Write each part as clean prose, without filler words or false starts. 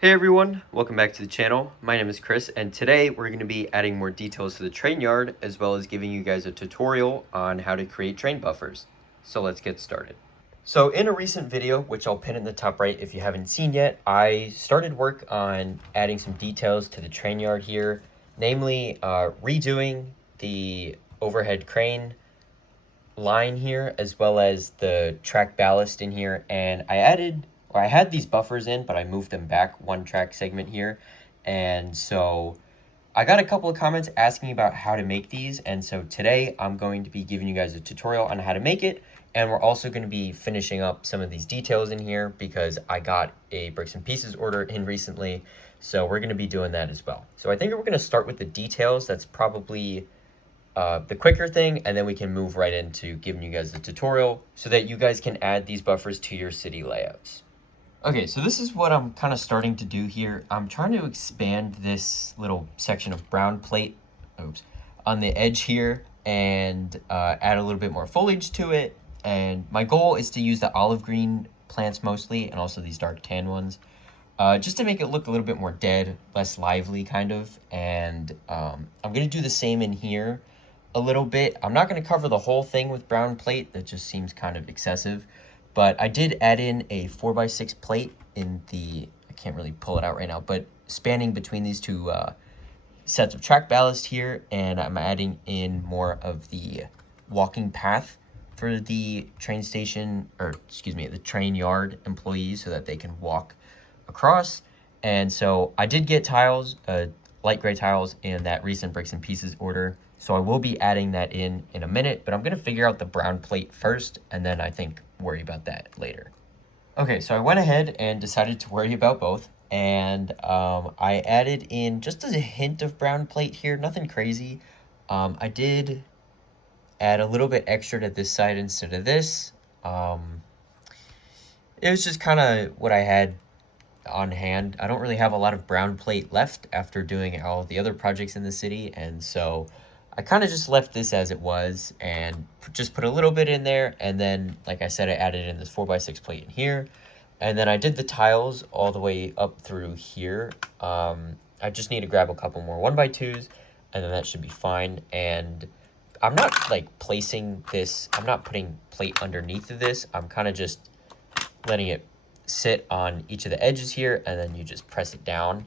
Hey everyone, welcome back to the channel. My name is Chris, and today we're going to be adding more details to the train yard, as well as giving you guys a tutorial on how to create train buffers. So let's get started. So in a recent video, which I'll pin in the top right if you haven't seen yet, I started work on adding some details to the train yard here, namely redoing the overhead crane line here, as well as the track ballast in here, and I had these buffers in, but I moved them back one track segment here. And so I got a couple of comments asking about how to make these, and so today I'm going to be giving you guys a tutorial on how to make it, and we're also going to be finishing up some of these details in here because I got a bricks and pieces order in recently, so we're going to be doing that as well. So I think we're going to start with the details. That's probably the quicker thing, and then we can move right into giving you guys the tutorial so that you guys can add these buffers to your city layouts. Okay, so this is what I'm kind of starting to do here. I'm trying to expand this little section of brown plate on the edge here and add a little bit more foliage to it. And my goal is to use the olive green plants mostly, and also these dark tan ones, just to make it look a little bit more dead, less lively kind of. And I'm going to do the same in here a little bit. I'm not going to cover the whole thing with brown plate. That just seems kind of excessive. But I did add in a 4x6 plate in the, I can't really pull it out right now, but spanning between these two sets of track ballast here. And I'm adding in more of the walking path for the train station, or excuse me, the train yard employees, so that they can walk across. And so I did get tiles, light gray tiles in that recent bricks and pieces order. So I will be adding that in a minute, but I'm going to figure out the brown plate first, and then I think worry about that later. Okay, so I went ahead and decided to worry about both, and I added in just a hint of brown plate here, nothing crazy. I did add a little bit extra to this side instead of this. It was just kind of what I had on hand. I don't really have a lot of brown plate left after doing all the other projects in the city, and so I kind of just left this as it was and just put a little bit in there. And then, like I said, I added in this 4x6 plate in here, and then I did the tiles all the way up through here. I just need to grab a couple more 1x2s, and then that should be fine. And I'm not like placing this, I'm not putting plate underneath of this. I'm kind of just letting it sit on each of the edges here, and then you just press it down,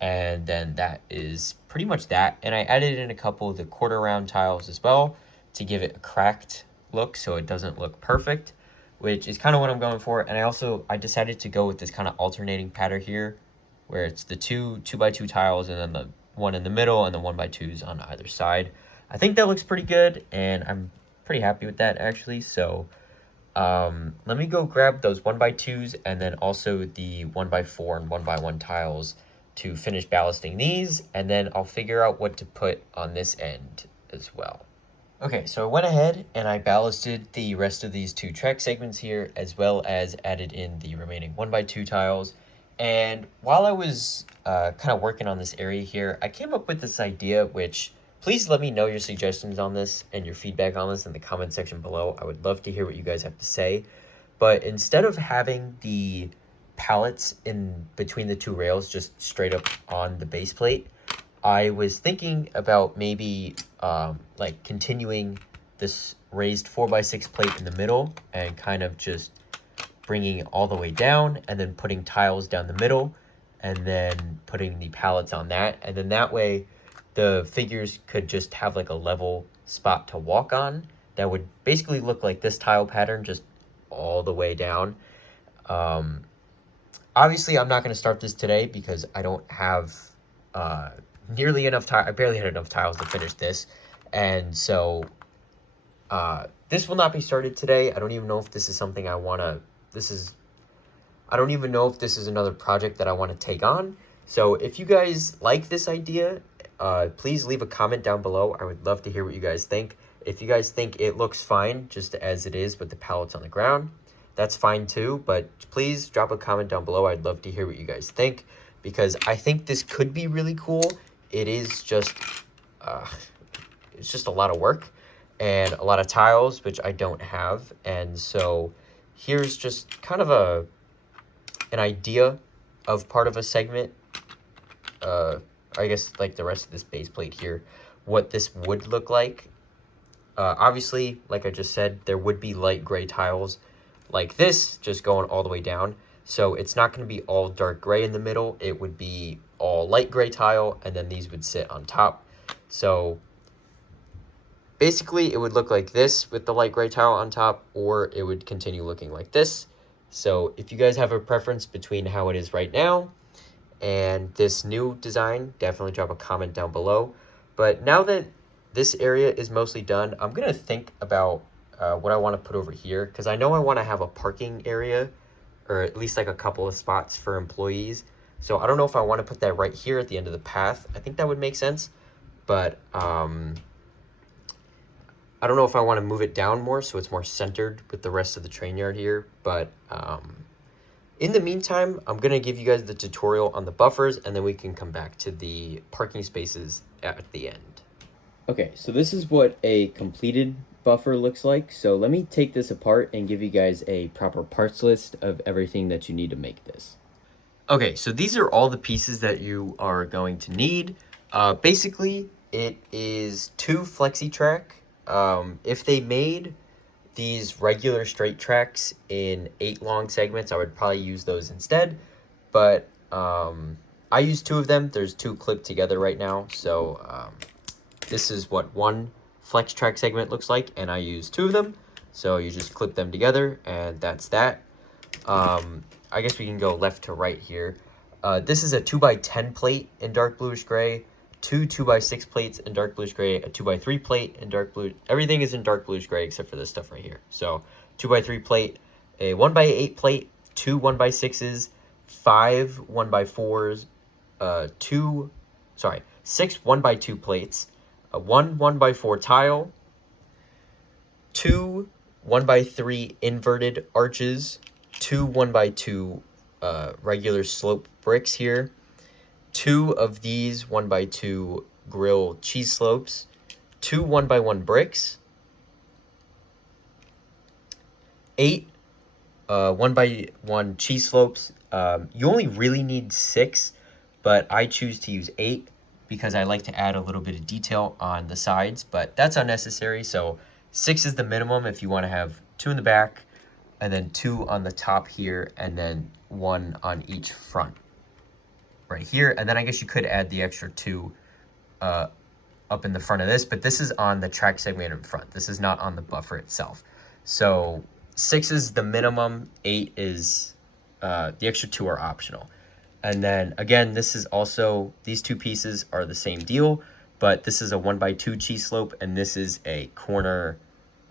and then that is pretty much that. And I added in a couple of the quarter round tiles as well to give it a cracked look so it doesn't look perfect, which is kind of what I'm going for. And I decided to go with this kind of alternating pattern here, where it's the two 2x2 tiles, and then the one in the middle, and the 1x2s on either side. I think that looks pretty good, and I'm pretty happy with that actually. So let me go grab those 1x2s, and then also the 1x4 and 1x1 tiles to finish ballasting these, and then I'll figure out what to put on this end as well. Okay, so I went ahead and I ballasted the rest of these two track segments here, as well as added in the remaining 1x2 tiles. And while I was kind of working on this area here, I came up with this idea, which please let me know your suggestions on this and your feedback on this in the comment section below. I would love to hear what you guys have to say. But instead of having the pallets in between the two rails just straight up on the base plate, I was thinking about maybe like continuing this raised 4x6 plate in the middle and kind of just bringing it all the way down, and then putting tiles down the middle, and then putting the pallets on that. And then that way the figures could just have like a level spot to walk on that would basically look like this tile pattern just all the way down. Obviously, I'm not going to start this today because I don't have nearly enough time. I barely had enough tiles to finish this. And so this will not be started today. I don't even know if this is something I want to, I don't even know if this is another project that I want to take on. So if you guys like this idea, please leave a comment down below. I would love to hear what you guys think. If you guys think it looks fine just as it is with the pallets on the ground, that's fine too, but please drop a comment down below. I'd love to hear what you guys think, because I think this could be really cool. It is just, it's just a lot of work and a lot of tiles, which I don't have. And so here's just kind of an idea of part of a segment, I guess like the rest of this base plate here, what this would look like. Obviously, like I just said, there would be light gray tiles like this, just going all the way down. So it's not going to be all dark gray in the middle. It would be all light gray tile, and then these would sit on top. So basically, it would look like this with the light gray tile on top, or it would continue looking like this. So if you guys have a preference between how it is right now and this new design, definitely drop a comment down below. But now that this area is mostly done, I'm going to think about what I want to put over here, because I know I want to have a parking area, or at least like a couple of spots for employees. So I don't know if I want to put that right here at the end of the path. I think that would make sense, but I don't know if I want to move it down more so it's more centered with the rest of the train yard here. But in the meantime, I'm going to give you guys the tutorial on the buffers, and then we can come back to the parking spaces at the end. Okay, so this is what a completed buffer looks like. So let me take this apart and give you guys a proper parts list of everything that you need to make this. Okay, so these are all the pieces that you are going to need. Basically, it is 2 FlexiTrack. If they made these regular straight tracks in 8 long segments, I would probably use those instead. But I use 2 of them. There's 2 clipped together right now. So this is what 1 FlexiTrack segment looks like, and I use 2 of them. So you just clip them together, and that's that. I guess we can go left to right here. This is a 2x10 plate in dark bluish gray, 2 2x6 plates in dark bluish gray, a 2x3 plate in dark blue. Everything is in dark bluish gray except for this stuff right here. So 2x3 plate, a 1x8 plate, 2 1x6s, 5 1x4s, 6 1x2 plates, a 1 1x4 tile, 2 1x3 inverted arches, 2 1x2 regular slope bricks here, 2 of these 1x2 grill cheese slopes, 2 1x1 bricks, 8 1x1 cheese slopes. You only really need 6, but I choose to use 8 because I like to add a little bit of detail on the sides, but that's unnecessary. So 6 is the minimum if you want to have 2 in the back, and then 2 on the top here, and then 1 on each front right here. And then I guess you could add the extra 2 up in the front of this, but this is on the track segment in front. This is not on the buffer itself. So 6 is the minimum, 8 is, the extra 2 are optional. And then again, this is also, these 2 pieces are the same deal, but this is a 1x2 cheese slope, and this is a corner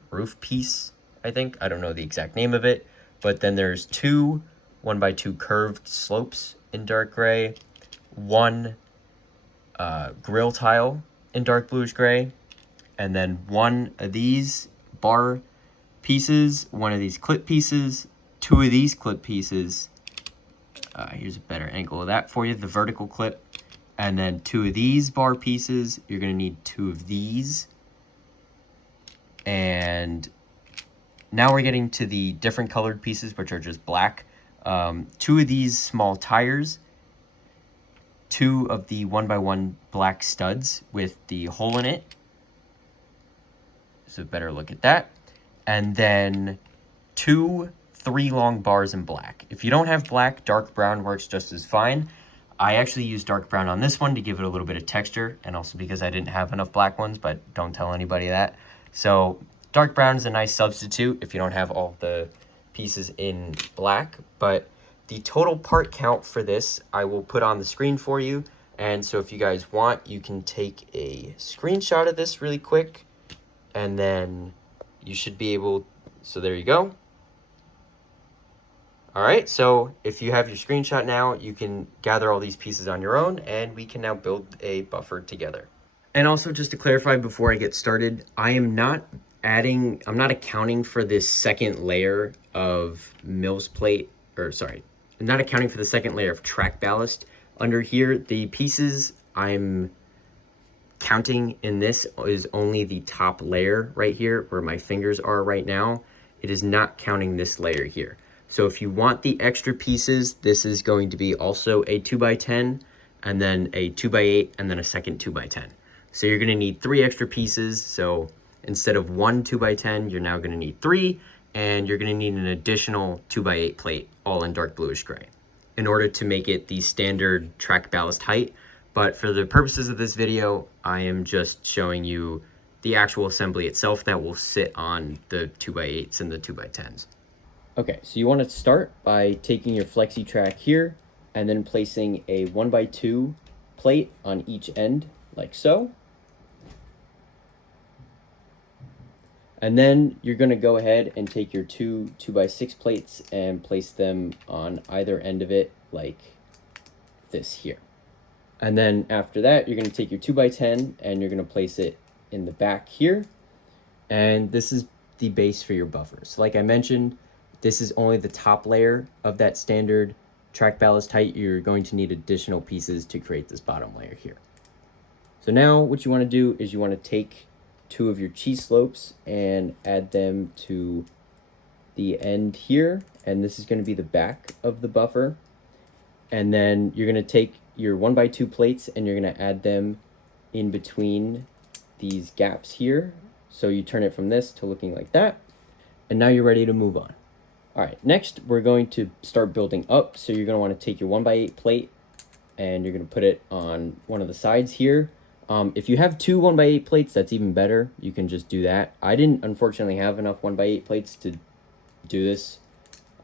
roof piece, I think. I don't know the exact name of it, but then there's 2 1x2 curved slopes in dark gray, 1 grill tile in dark bluish gray, and then 1 of these bar pieces, 1 of these clip pieces, 2 of these clip pieces. Here's a better angle of that for you, the vertical clip, and then 2 of these bar pieces. You're going to need 2 of these. And now we're getting to the different colored pieces, which are just black. 2 of these small tires, 2 of the 1x1 black studs with the hole in it. So better look at that. And then 2 3 long bars in black. If you don't have black, dark brown works just as fine. I actually used dark brown on this one to give it a little bit of texture, and also because I didn't have enough black ones, but don't tell anybody that. So dark brown is a nice substitute if you don't have all the pieces in black. But the total part count for this I will put on the screen for you, and so if you guys want, you can take a screenshot of this really quick, and then you should be able, so there you go. All right, so if you have your screenshot now, you can gather all these pieces on your own, and we can now build a buffer together. And also, just to clarify before I get started, I'm not accounting for this second layer of mills plate, or sorry, I'm not accounting for the second layer of track ballast. Under here, the pieces I'm counting in this is only the top layer right here, where my fingers are right now. It is not counting this layer here. So if you want the extra pieces, this is going to be also a 2x10, and then a 2x8, and then a second 2x10. So you're gonna need 3 extra pieces. So instead of one 2x10, you're now gonna need 3, and you're gonna need an additional 2x8 plate, all in dark bluish gray, in order to make it the standard track ballast height. But for the purposes of this video, I am just showing you the actual assembly itself that will sit on the 2x8s and the 2x10s. Okay, so you want to start by taking your flexi track here and then placing a 1x2 plate on each end, like so. And then you're going to go ahead and take your two 2x6 plates and place them on either end of it, like this here. And then after that, you're going to take your 2x10 and you're going to place it in the back here. And this is the base for your buffers. Like I mentioned, this is only the top layer of that standard track ballast height. You're going to need additional pieces to create this bottom layer here. So now what you want to do is you want to take 2 of your cheese slopes and add them to the end here. And this is going to be the back of the buffer. And then you're going to take your 1x2 plates and you're going to add them in between these gaps here. So you turn it from this to looking like that. And now you're ready to move on. All right, next we're going to start building up. So you're going to want to take your 1x8 plate and you're going to put it on one of the sides here. If you have 2 1x8 plates, that's even better. You can just do that. I didn't unfortunately have enough 1x8 plates to do this,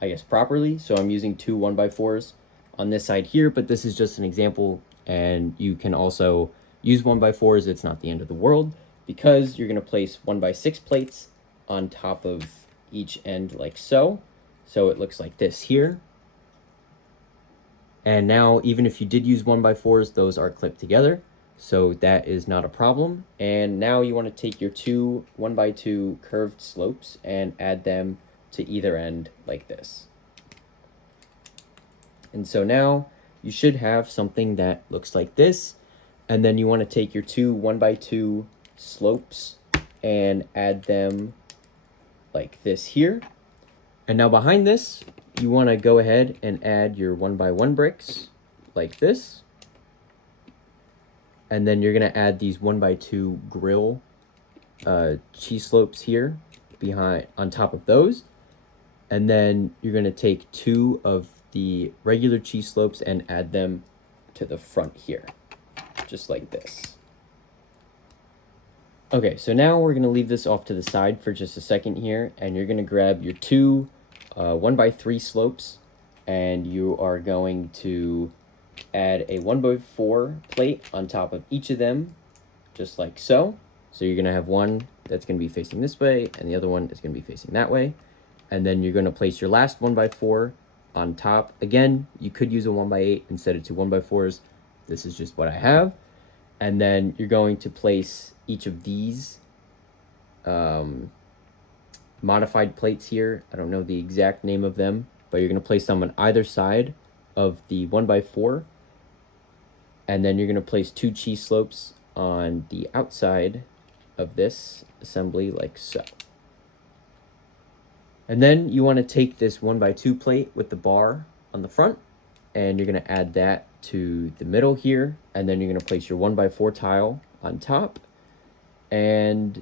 I guess, properly. So I'm using 2 1x4s on this side here, but this is just an example. And you can also use 1x4s. It's not the end of the world, because you're going to place 1x6 plates on top of each end like so. So it looks like this here. And now, even if you did use 1x4s, those are clipped together. So that is not a problem. And now you want to take your 2 1x2 curved slopes and add them to either end like this. And so now you should have something that looks like this. And then you want to take your 2 1x2 slopes and add them like this here. And now behind this, you want to go ahead and add your 1x1 bricks like this. And then you're going to add these 1x2 grill cheese slopes here behind on top of those. And then you're going to take 2 of the regular cheese slopes and add them to the front here, just like this. Okay, so now we're going to leave this off to the side for just a second here, and you're going to grab your 2 1x3 slopes, and you are going to add a 1x4 plate on top of each of them, just like so. So you're going to have one that's going to be facing this way, and the other one is going to be facing that way. And then you're going to place your last 1x4 on top. Again, you could use a 1x8 instead of 2 1x4s. This is just what I have. And then you're going to place each of these modified plates here. I don't know the exact name of them, but you're going to place them on either side of the 1x4. And then you're going to place 2 cheese slopes on the outside of this assembly like so. And then you want to take this 1x2 plate with the bar on the front, and you're going to add that to the middle here. And then you're going to place your 1x4 tile on top. And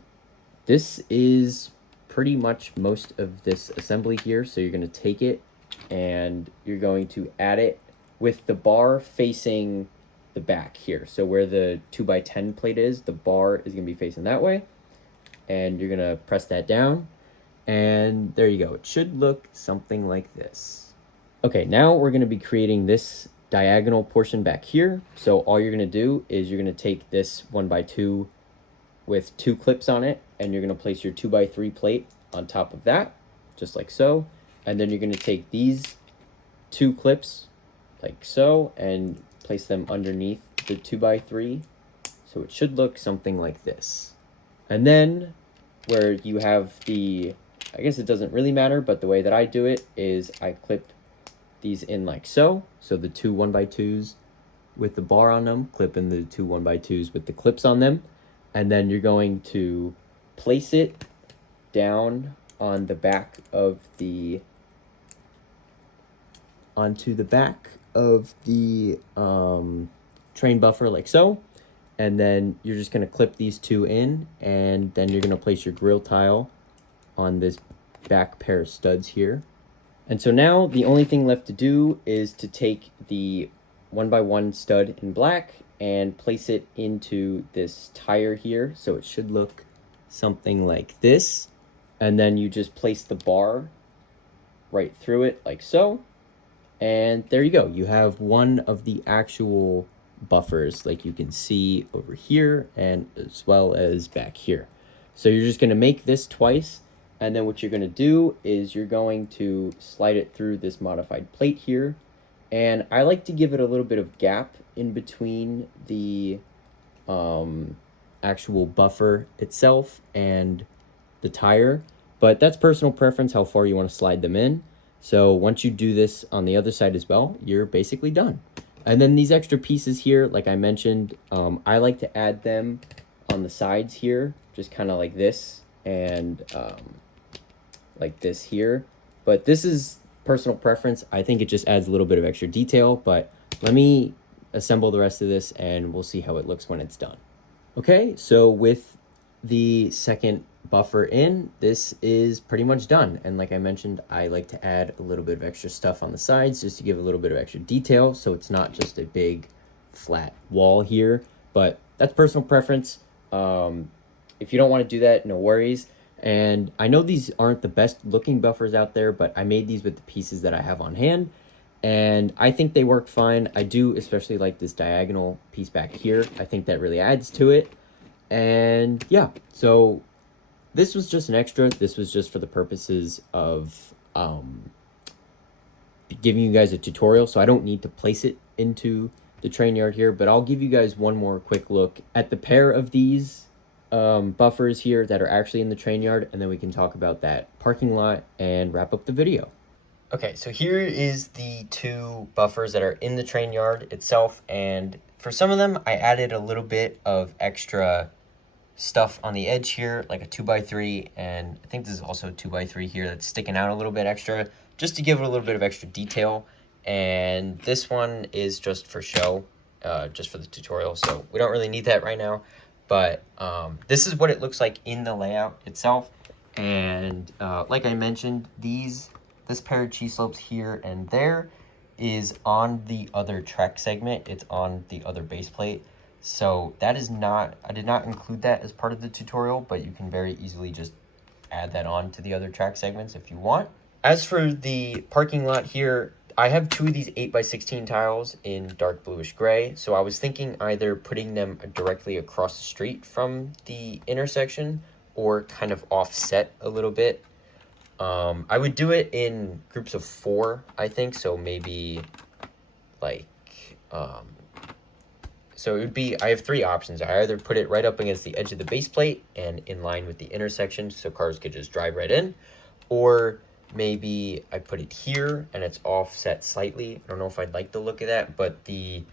this is pretty much most of this assembly here. So you're going to take it and you're going to add it with the bar facing the back here. So where the 2x10 plate is, the bar is going to be facing that way. And you're going to press that down. And there you go. It should look something like this. Okay, now we're going to be creating this diagonal portion back here. So all you're going to do is you're going to take this 1x2 with 2 clips on it, and you're going to place your 2x3 plate on top of that, just like so. And then you're going to take these 2 clips like so and place them underneath the 2x3. So it should look something like this. And then where you have the, I guess it doesn't really matter, but the way that I do it is I clip these in like so. So the 2 1x2s with the bar on them, clip in the 2 1x2s with the clips on them. And then you're going to place it down on the back of the onto the back of the train buffer like so. And then you're just going to clip these two in, and then you're going to place your grill tile on this back pair of studs here. And so now the only thing left to do is to take the 1x1 stud in black and place it into this tire here. So it should look something like this. And then you just place the bar right through it like so. And there you go. You have one of the actual buffers, like you can see over here and as well as back here. So you're just going to make this twice, and then what you're going to do is you're going to slide it through this modified plate here. And I like to give it a little bit of gap in between the actual buffer itself and the tire, but that's personal preference how far you want to slide them in. So once you do this on the other side as well, you're basically done. And then these extra pieces here, like I mentioned, I like to add them on the sides here, just kind of like this and like this here. But this is personal preference. I think it just adds a little bit of extra detail, but let me assemble the rest of this and we'll see how it looks when it's done. Okay, so with the second buffer in, this is pretty much done. And like I mentioned, I like to add a little bit of extra stuff on the sides just to give a little bit of extra detail, so it's not just a big flat wall here. But that's personal preference. If you don't want to do that, no worries. And I know these aren't the best looking buffers out there, but I made these with the pieces that I have on hand, and I think they work fine. I do especially like this diagonal piece back here. I think that really adds to it. And yeah, so this was just an extra. This was just for the purposes of giving you guys a tutorial, so I don't need to place it into the train yard here, but I'll give you guys one more quick look at the pair of these buffers here that are actually in the train yard, and then we can talk about that parking lot and wrap up the video. Okay, so here is the two buffers that are in the train yard itself, and for some of them I added a little bit of extra stuff on the edge here, like a 2x3, and I think this is also a 2x3 here that's sticking out a little bit extra, just to give it a little bit of extra detail. And this one is just for show, just for the tutorial, so we don't really need that right now. But this is what it looks like in the layout itself. And like I mentioned, this pair of cheese slopes here and there is on the other track segment. It's on the other base plate. So that is not, I did not include that as part of the tutorial, but you can very easily just add that on to the other track segments if you want. As for the parking lot here, I have two of these 8x16 tiles in dark bluish gray. So I was thinking either putting them directly across the street from the intersection or kind of offset a little bit. I would do it in groups of 4, I think. So maybe like, so it would be, I have 3 options. I either put it right up against the edge of the base plate and in line with the intersection so cars could just drive right in, or maybe I put it here and it's offset slightly. I don't know if I'd like the look of that, but the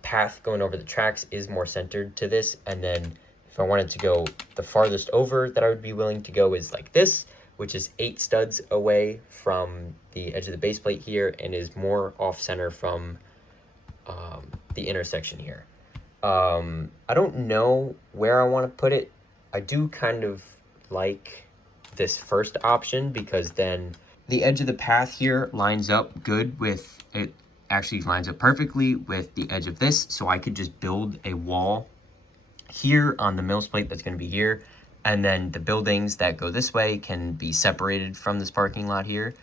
path going over the tracks is more centered to this. And then if I wanted to go the farthest over that I would be willing to go is like this, which is 8 studs away from the edge of the base plate here and is more off center from the intersection here. I don't know where I want to put it. I do kind of like this first option because then the edge of the path here lines up good with it, actually lines up perfectly with the edge of this, so I could just build a wall here on the mills plate that's going to be here, and then the buildings that go this way can be separated from this parking lot here.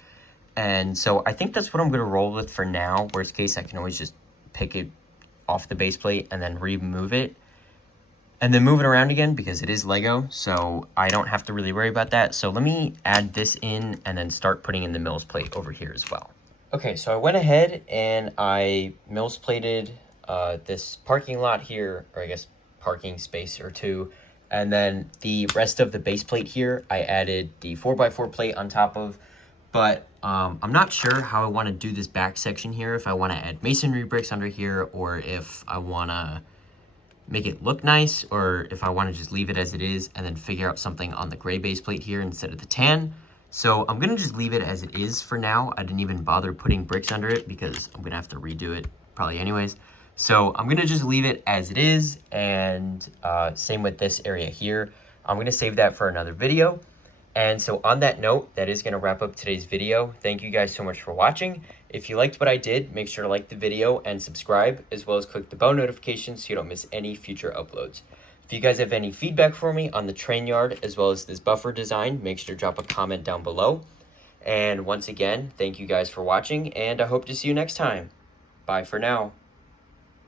And so I think that's what I'm going to roll with for now. Worst case, I can always just pick it off the base plate and then remove it and then move it around again because it is Lego, so I don't have to really worry about that. So let me add this in and then start putting in the mills plate over here as well. Okay, so I went ahead and I mills plated this parking lot here, or I guess parking space or 2, and then the rest of the base plate here I added the 4x4 plate on top of. But I'm not sure how I want to do this back section here, if I want to add masonry bricks under here, or if I want to make it look nice, or if I want to just leave it as it is and then figure out something on the gray base plate here instead of the tan. So I'm gonna just leave it as it is for now. I didn't even bother putting bricks under it because I'm gonna have to redo it probably anyways. So I'm gonna just leave it as it is, and same with this area here. I'm gonna save that for another video. And so on that note, that is gonna wrap up today's video. Thank you guys so much for watching. If you liked what I did, make sure to like the video and subscribe, as well as click the bell notification so you don't miss any future uploads. If you guys have any feedback for me on the train yard as well as this buffer design, make sure to drop a comment down below. And once again, thank you guys for watching, and I hope to see you next time. Bye for now.